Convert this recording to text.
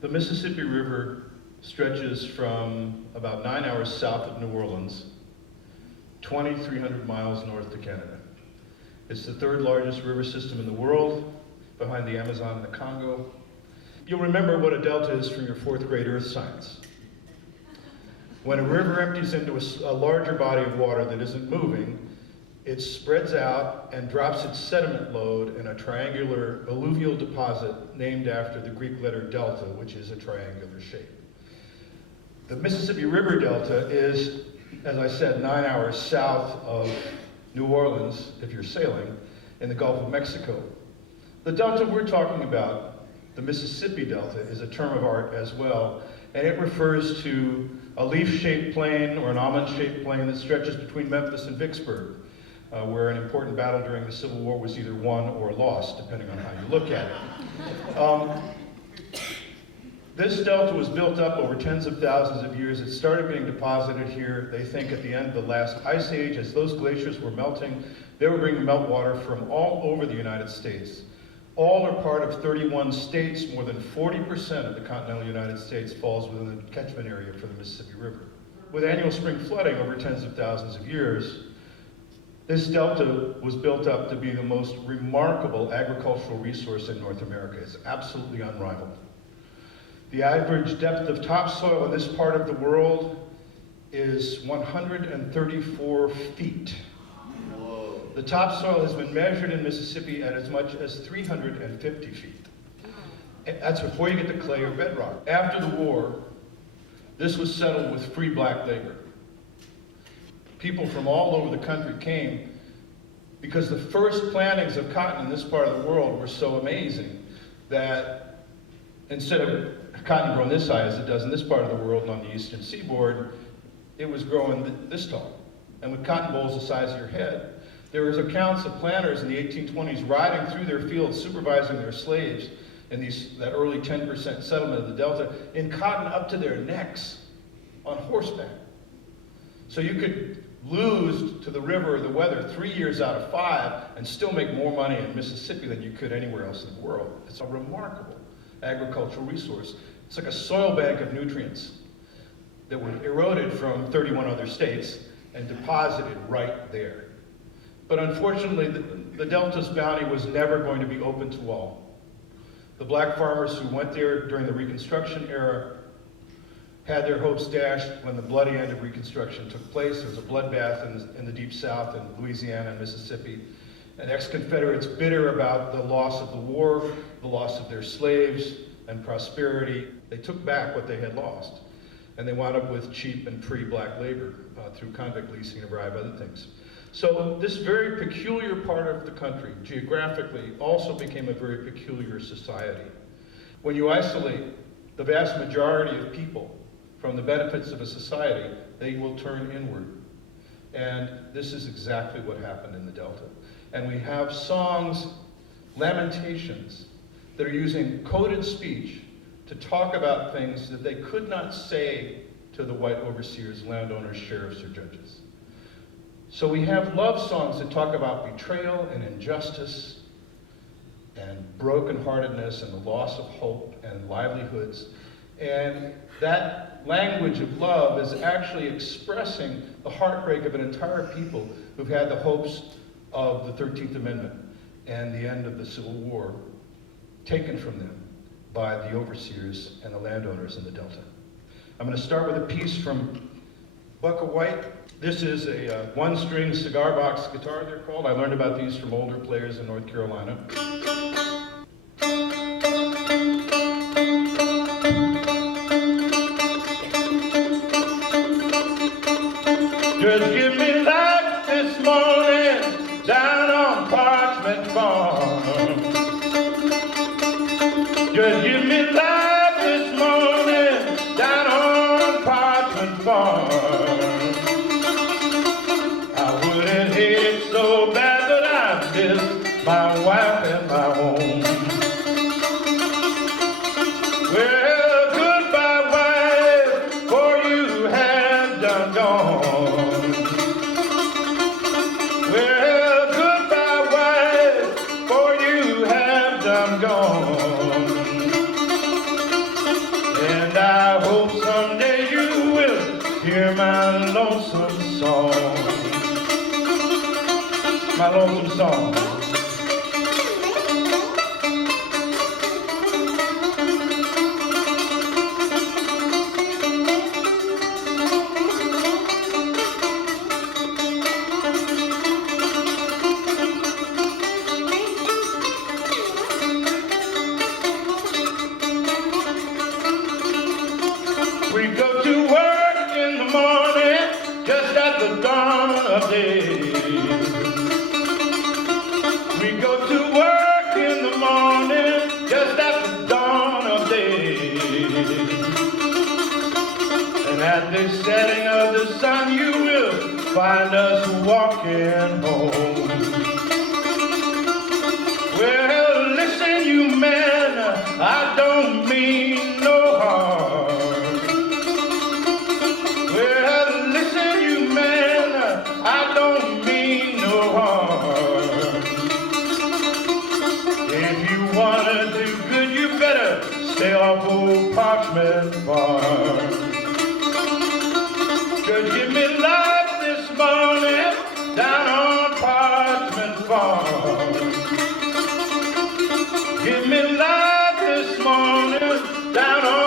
The Mississippi River stretches from about 9 hours south of New Orleans, 2,300 miles north to Canada. It's the third largest river system in the world, behind the Amazon and the Congo. You'll remember what a delta is from your fourth grade earth science. When a river empties into a larger body of water that isn't moving, it spreads out and drops its sediment load in a triangular alluvial deposit named after the Greek letter delta, which is a triangular shape. The Mississippi River Delta is, as I said, 9 hours south of New Orleans, if you're sailing, in the Gulf of Mexico. The delta we're talking about, the Mississippi Delta, is a term of art as well, and it refers to a leaf-shaped plain or an almond-shaped plain that stretches between Memphis and Vicksburg, where an important battle during the Civil War was either won or lost, depending on how you look at it. This delta was built up over tens of thousands of years. It started being deposited here, they think, at the end of the last ice age. As those glaciers were melting, they were bringing meltwater from all over the United States. All are part of 31 states. More than 40% of the continental United States falls within the catchment area for the Mississippi River. With annual spring flooding over tens of thousands of years, this delta was built up to be the most remarkable agricultural resource in North America. It's absolutely unrivaled. The average depth of topsoil in this part of the world is 134 feet. Whoa. The topsoil has been measured in Mississippi at as much as 350 feet. That's before you get to clay or bedrock. After the war, this was settled with free black labor. People from all over the country came because the first plantings of cotton in this part of the world were so amazing that instead of cotton grown this high as it does in this part of the world and on the eastern seaboard, it was growing this tall. And with cotton bolls the size of your head. There was accounts of planters in the 1820s riding through their fields, supervising their slaves in that early 10% settlement of the Delta, in cotton up to their necks on horseback. So you could lose to the river or the weather 3 years out of 5 and still make more money in Mississippi than you could anywhere else in the world. It's a remarkable agricultural resource. It's like a soil bank of nutrients that were eroded from 31 other states and deposited right there. But unfortunately, the Delta's bounty was never going to be open to all. The black farmers who went there during the Reconstruction era had their hopes dashed when the bloody end of Reconstruction took place. There was a bloodbath in the Deep South in Louisiana and Mississippi. And ex-Confederates, bitter about the loss of the war, the loss of their slaves and prosperity, they took back what they had lost. And they wound up with cheap and free black labor through convict leasing and a variety of other things. So this very peculiar part of the country, geographically, also became a very peculiar society. When you isolate the vast majority of people from the benefits of a society, they will turn inward. And this is exactly what happened in the Delta. And we have songs, lamentations, that are using coded speech to talk about things that they could not say to the white overseers, landowners, sheriffs, or judges. So we have love songs that talk about betrayal and injustice and brokenheartedness and the loss of hope and livelihoods. And that language of love is actually expressing the heartbreak of an entire people who've had the hopes of the 13th Amendment and the end of the Civil War taken from them by the overseers and the landowners in the Delta. I'm going to start with a piece from Bukka White. This is a one-string cigar box guitar, they're called. I learned about these from older players in North Carolina. Just give me life this morning down on Parchman Farm. Just give me life this morning down on Parchman Farm. I wouldn't hate it so bad, but I miss my wife and my home. Well, goodbye, wife, for you have done gone. hope someday you will hear my lonesome song. My lonesome song. We go to work in the morning, just at the dawn of day. We go to work in the morning, just at the dawn of day. And at the setting of the sun, you will find us walking home. Well, listen, you men, I don't mean no harm. Well, listen, you men, I don't mean no harm. If you wanna do good, you better stay off old Parchman Farm. Could give me life this morning down on Parchman Farm. Give me life this morning down on